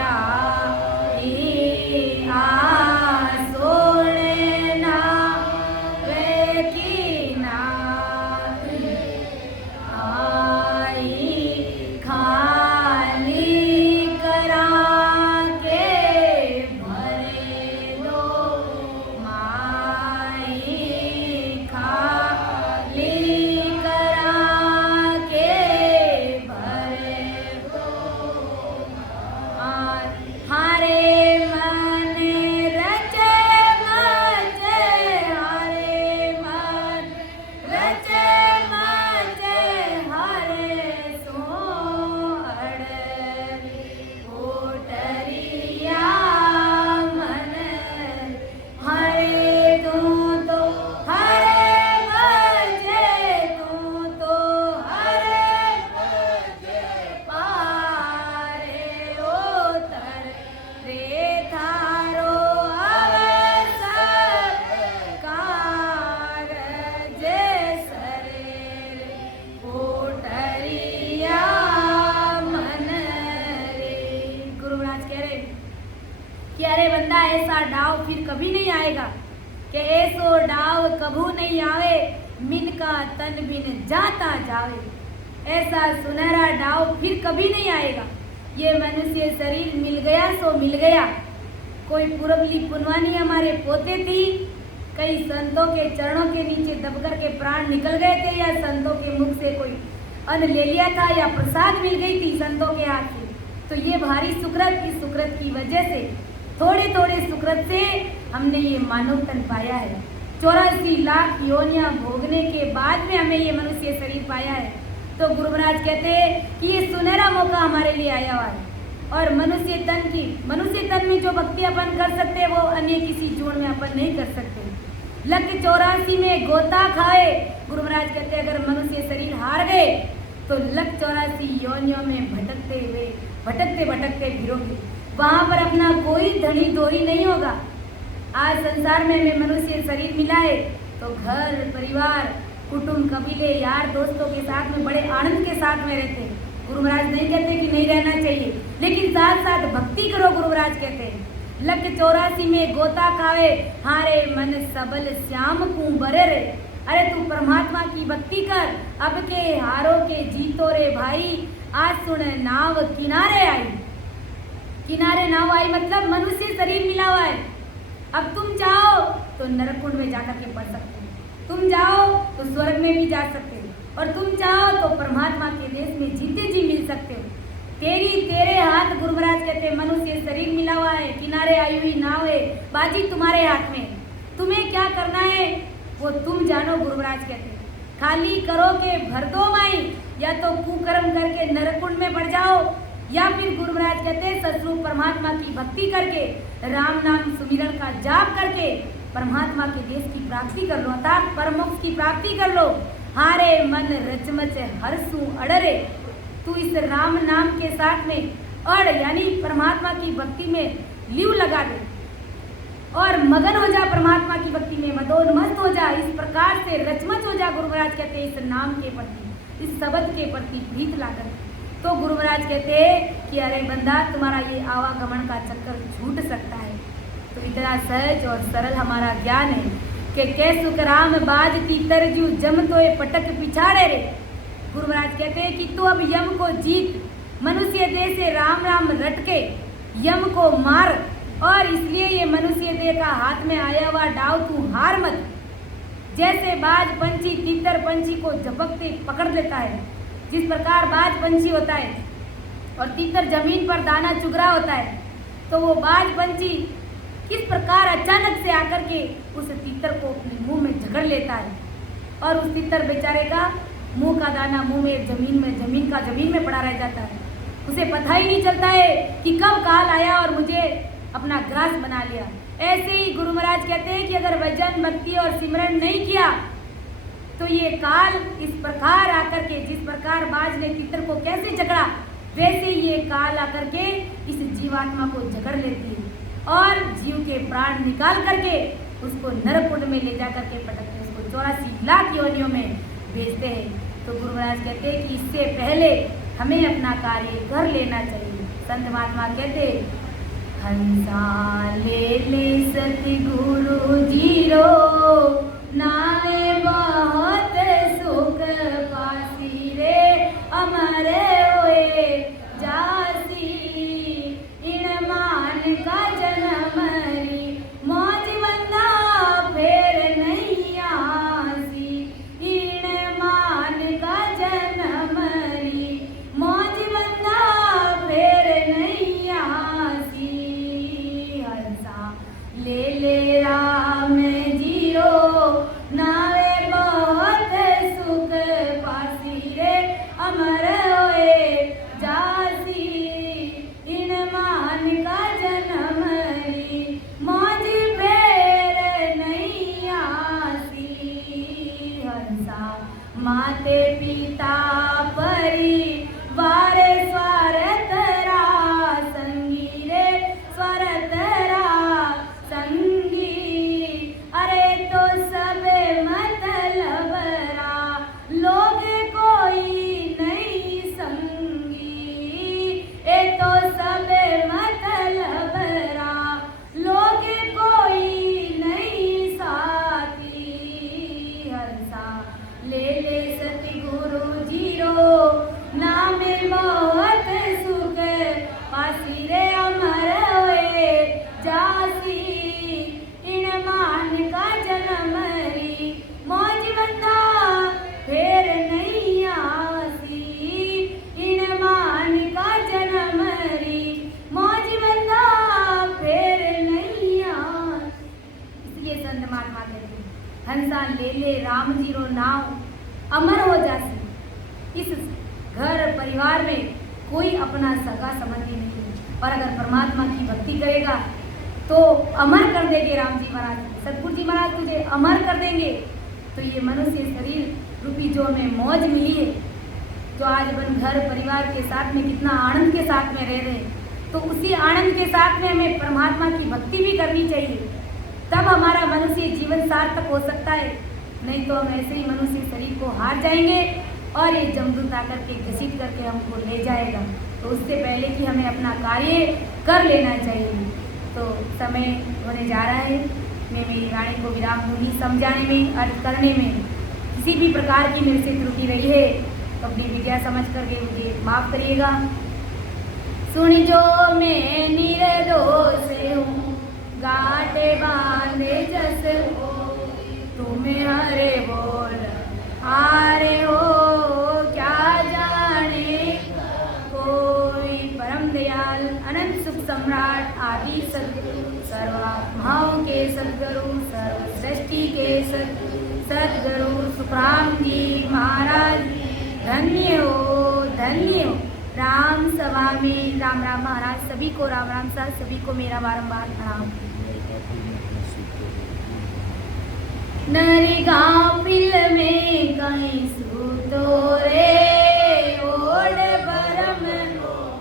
आई, आ कि ऐसो डाव कभू नहीं आवे, मिनका तन बिन जाता जावे। ऐसा सुनहरा डाव फिर कभी नहीं आएगा। ये मनुष्य शरीर मिल गया सो मिल गया। कोई पुरबली पुनवानी हमारे पोते थी, कई संतों के चरणों के नीचे दबकर के प्राण निकल गए थे, या संतों के मुख से कोई अन्न ले लिया था, या प्रसाद मिल गई थी संतों के हाथ से। तो ये भारी सुकृत, इस सुकृत की वजह से, थोड़े थोड़े सुकृत से हमने ये मानव तन पाया है। 84 लाख योनियां भोगने के बाद में हमें ये मनुष्य शरीर पाया है। तो गुरु महाराज कहते हैं कि ये सुनहरा मौका हमारे लिए आया हुआ है। और मनुष्य तन में जो भक्ति अपन कर सकते हैं वो अन्य किसी जीवन में अपन नहीं कर सकते। लख 84 में गोता खाए, गुरु महाराज कहते हैं अगर मनुष्य शरीर हार गए तो लख 84 योनियों में भटकते भटकते फिरोगे, वहाँ पर अपना कोई धनी दोही नहीं होगा। आज संसार में हमें मनुष्य शरीर मिला है तो घर परिवार कुटुंब कबीले यार दोस्तों के साथ में बड़े आनंद के साथ में रहते हैं। गुरु महाराज नहीं कहते कि नहीं रहना चाहिए, लेकिन साथ साथ भक्ति करो। गुरु महाराज कहते हैं लख 84 में गोता खावे, हारे मन सबल श्याम को बरे रे। अरे तू परमात्मा की भक्ति कर, अब के हारों के जीतो रे भाई। आज सुन नाव किनारे आई। किनारे नाव आई मतलब मनुष्य शरीर मिला हुआ है। अब तुम चाहो तो नरकुंड में जाकर के पढ़ सकते हो, तुम चाहो तो स्वर्ग में भी जा सकते हो, और तुम चाहो तो परमात्मा के देश में जीते जी मिल सकते हो। तेरे हाथ, गुरु महाराज कहते मनुष्य शरीर मिला हुआ है, किनारे आई हुई नाव है, बाजी तुम्हारे हाथ में। तुम्हें क्या करना है वो तुम जानो। गुरु महाराज कहते खाली करो के भर दो माई, या तो कुकर्म करके नरकुंड में पड़ जाओ, या फिर गुरु महाराज कहते सतरूप परमात्मा की भक्ति करके राम नाम सुमिरन का जाप करके परमात्मा के देश की प्राप्ति कर लो, अर्थात परमोक्ष की प्राप्ति कर लो। हारे मन रचमच हरसू अड़रे, तू इस राम नाम के साथ में अड़ यानी परमात्मा की भक्ति में लीव लगा दे और मगन हो जा, परमात्मा की भक्ति में मदोन्मस्त हो जा, इस प्रकार से रचमच हो जा। गुरु महाराज कहते हैं इस नाम के प्रति, इस शब्द के प्रति प्रीत लाकर। तो गुरु महाराज कहते हैं कि अरे बंदा तुम्हारा ये आवागमन का चक्कर छूट सकता है। तो इतना सहज और सरल हमारा ज्ञान है कि कैसु राम बाज की तरजू जम तो ये पटक पिछाड़े रे। गुरु महाराज कहते हैं कि तू अब यम को जीत, मनुष्य देह से राम राम रट के यम को मार, और इसलिए ये मनुष्य देह का हाथ में आया हुआ डाव तू हार मत। जैसे बाज पंछी तीतर पंछी को झपकते पकड़ लेता है, जिस प्रकार बाज पंछी होता है और तीतर जमीन पर दाना चुग रहा होता है, तो वो बाज पंछी किस प्रकार अचानक से आकर के उस तीतर को अपने मुंह में झगड़ लेता है, और उस तीतर बेचारे का मुंह का दाना मुंह में जमीन में पड़ा रह जाता है। उसे पता ही नहीं चलता है कि कब काल आया और मुझे अपना ग्रास बना लिया। ऐसे ही गुरु महाराज कहते हैं कि अगर भजन भक्ति और सिमरन नहीं किया तो ये काल इस प्रकार आकर के, जिस प्रकार बाज ने तीतर को कैसे झगड़ा, वैसे ये काल आकर के इस जीवात्मा को झगड़ लेती है और जीव के प्राण निकाल करके उसको नरकुंड में ले जा करके पटकते हैं, उसको 84 लाख योनियों में भेजते हैं। तो गुरु महाराज कहते हैं कि इससे पहले हमें अपना कार्य कर लेना चाहिए। संत महात्मा कहते हंसा ले सतगुरु जीरो, नावे बहुत सुख पासी रे, अमर होए जासी इन मान का जनमरी, मौज बंदा फेर नहीं आसी, इन मान का जनमरी, मौज बंदा फेर नहीं आसी। हंसा ले राम संत महात्मा कहते हंसा ले ले राम जी रो नाव अमर हो जासी। इस घर परिवार में कोई अपना सगा संबंधी नहीं है, और अगर परमात्मा की भक्ति करेगा तो अमर कर देंगे राम जी महाराज, सतगुरु जी महाराज तुझे अमर कर देंगे। तो ये मनुष्य शरीर रूपी जो हमें मौज मिली है, जो आज अपन घर परिवार के साथ में कितना आनंद के साथ में रह रहे हैं, तो उसी आनंद के साथ में हमें परमात्मा की भक्ति भी करनी चाहिए, तब हमारा मनुष्य जीवन सार्थक हो सकता है। नहीं तो हम ऐसे ही मनुष्य शरीर को हार जाएंगे और ये जमदूत आकर के घसीट करके हमको ले जाएगा। तो उससे पहले कि हमें अपना कार्य कर लेना चाहिए। तो समय होने जा रहा है, मैं मेरी वाणी को विराम दूंगी। समझाने में, अर्थ करने में किसी भी प्रकार की मेरे से त्रुटि रही है तो अपनी विद्या समझ करके मुझे माफ करिएगा। सुन जो मैं निर्दोष हूँ, गाटे बांधे जस हो, तुम्हें हरे बोल हारे हो, क्या जाने कोई। परम दयाल अनंत सुख सम्राट आदि सद्गुरु, सर्वात्माओं के सद्गुरु, सर्व सृष्टि के सद्गुरु सुखराम जी महाराज धन्य हो, धन्य हो। राम सभा में राम राम महाराज, सभी को राम राम साहब, सभी को मेरा बारंबार प्रणाम। नरी गाफिल में कहीं सूतो रे, ओढ़ बरम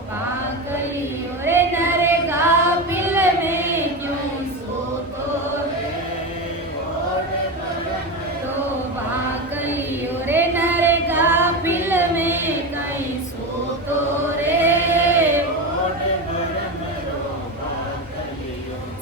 पाकली रे। नरे गाफिल में क्यों सूतो रे, ओढ़ बरम तो पाकली रे। नरे गाफिल में कहीं सूतो रे, ओढ़ बरम तो पाकली।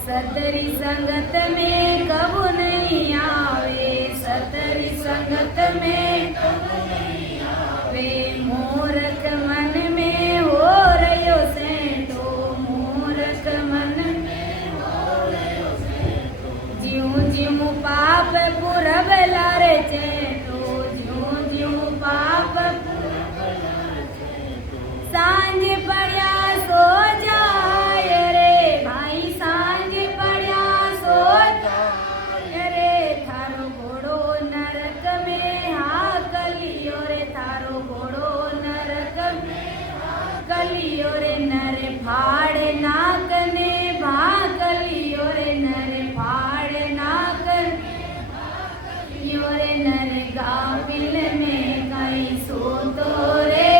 सतरी संगत में कबू नहीं आवे, सतरी संगत में कबू नहीं आवे। मूर्ख मन में हो रयो सेठो, मूर्ख मन में हो रयो सेठो। ज्यों ज्यों पाप पुरब लारे चेठो, ज्यों ज्यों पाप पुरब लारे चेठो। सांझ पड़िया सो जाए रे भाई, सांझ पड़िया सो जाए रे। थारो घोड़ो नरक में हाकलियो रे, थारो घोड़ो नरक में हाकलियो रे। नर फाड़ नाक ने भाकलियो रे, नर फाड़ नाक ने भाकलियो रे। नर गाफिल में कहीं सोतो रे,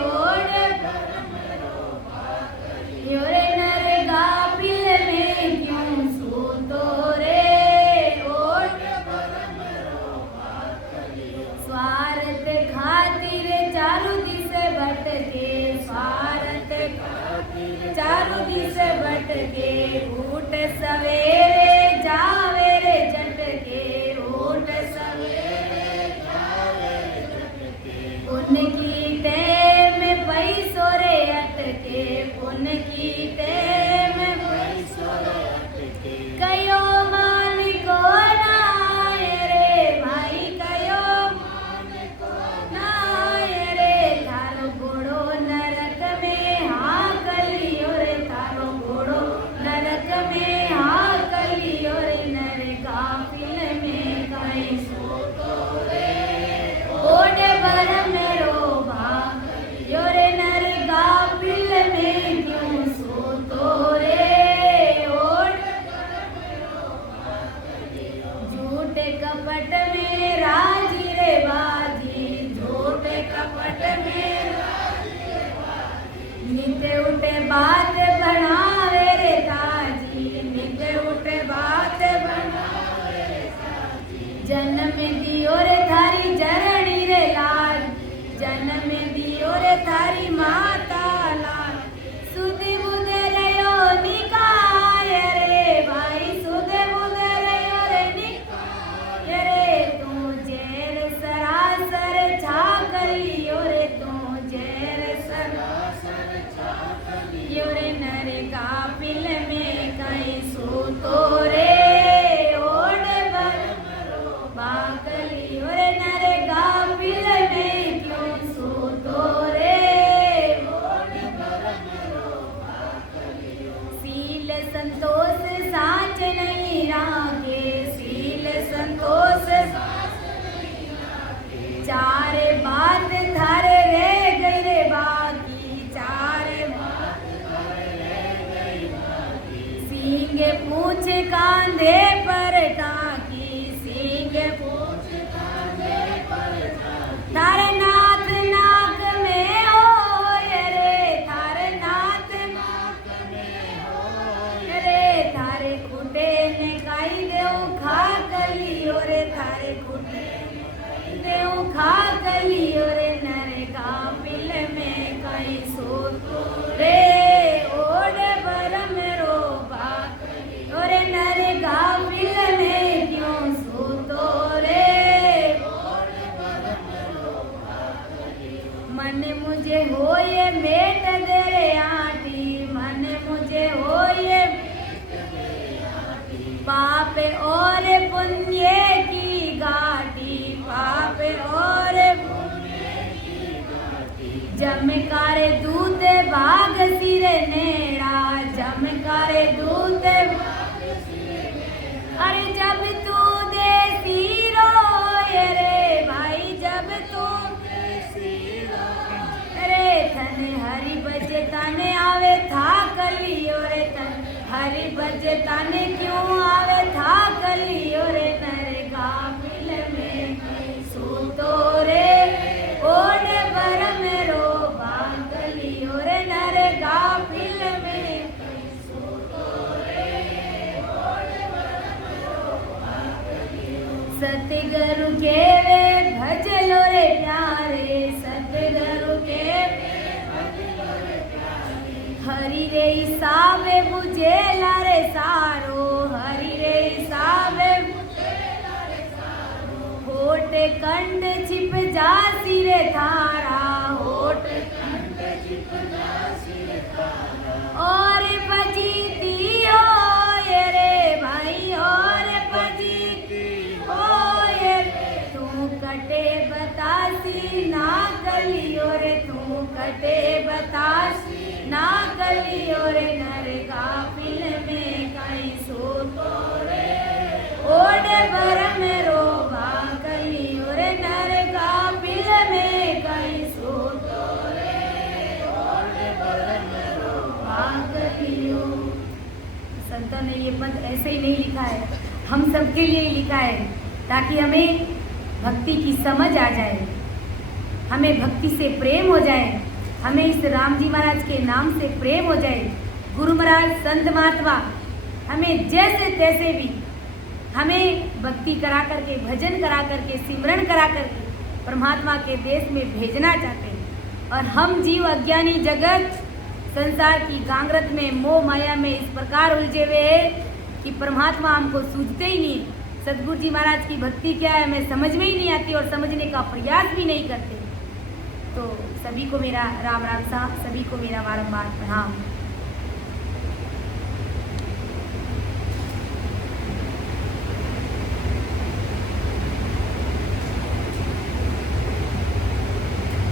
ओढ़ बरम रो भाकलियो रे। नर गाफिल में क्यों सोतो रे, ओढ़ बरम रो भाकलियो। स्वार्थ खातिर चारु दिस भटके, स्वार्थ खातिर चारु दिस भटके। उठ सवेरे जावे रे झटके, उठ सवेरे जावे रे झटके। उनकी टेम पैसों रे अटके, उनकी टेम पैसों रे अटके। कयो मान को नाय रे भाई, कयो मान को नाय रे। थारो घोड़ो नरक में हाकलियो रे, थारो घोड़ो नरक में हाकलियो रे। नर गाफिल में कहीं सोतो रे, ओढ़ बरम रो भाकलियो रे। नर गाफिल में क्यों सोतो रे, ओढ़ बरम रो भाकलियो। झूठ कपट में राजी रे बाजी, झूठ कपट में राजी रे बाजी। नित उठे बात बनावे रे ताजी, नित उठे बात बनावे रे ताजी। जन्म दियो रे थारी जरणी रे लाल, जन्म दियो रे थारी माता लाल। सुध बुध रयो निकाय रे भाई, सुध बुध रयो रे निकाय रे। तू जेर सरासर छाकलियो रे, तू जेर सरासर छाकलियो रे। नर गाफिल में कहीं सोतो रे, ओढ़ बरम रो भाकलियो रे। नर गाफिल में क्यों सोतो रे, रे खुटे देव खा कलियो रे नरे कापिल में कहीं सोतो रे ओढ़ बरम रो बाक ओरे नरे कापिल में क्यों सोतो रे मन मुझे होए मेट दे रे आटी मन मुझे होए पाप और पुण्य की घाटी पाप और जमकारे दूत भाग सिरे नेड़ा जमकारे दूत अरे जब तू देसी रोए रे भाई जब तू रे थने हरि बजे तने आवे था कलियो रे तन हरि बजे तने क्यों आवे था कलियो रे नरे कापिल में सूतो रे ओढ़े बरम रो बागलियो रे नरे कापिल में सूतो रे ओढ़े बरम रो बागलियो सतगुरु के वे भजलो रे प्यारे सतगुरु के हरि रे सावे बुझे लारे सारो हरि रे सावे होठ कंड छिप जासी रे थारा होठ कंड छिप जासी रे थारा और पजीती हो ये रे भाई और पजीती हो ये तू कटे बतासी ना कलियो रे तू कटे बतासी ना कलियो रे नर कापिल में कहीं सोतो रे ओढ़े बरम रो कलियो रे नर कापिल में कहीं सोतो रे ओढ़े बरम रो कलियो। संतों ने ये पद ऐसे ही नहीं लिखा है, हम सबके लिए ही लिखा है ताकि हमें भक्ति की समझ आ जाए, हमें भक्ति से प्रेम हो जाए, हमें इस राम जी महाराज के नाम से प्रेम हो जाए। गुरु महाराज संत महात्मा हमें जैसे तैसे भी हमें भक्ति करा करके भजन करा करके सिमरन करा करके परमात्मा के देश में भेजना चाहते हैं। और हम जीव अज्ञानी जगत संसार की गांगरत में मोह माया में इस प्रकार उलझे हुए हैं कि परमात्मा हमको सूझते ही नहीं। सदगुरु जी महाराज की भक्ति क्या है हमें समझ में ही नहीं आती और समझने का प्रयास भी नहीं करते। तो सभी को मेरा राम राम सा, सभी को मेरा बारंबार प्रणाम।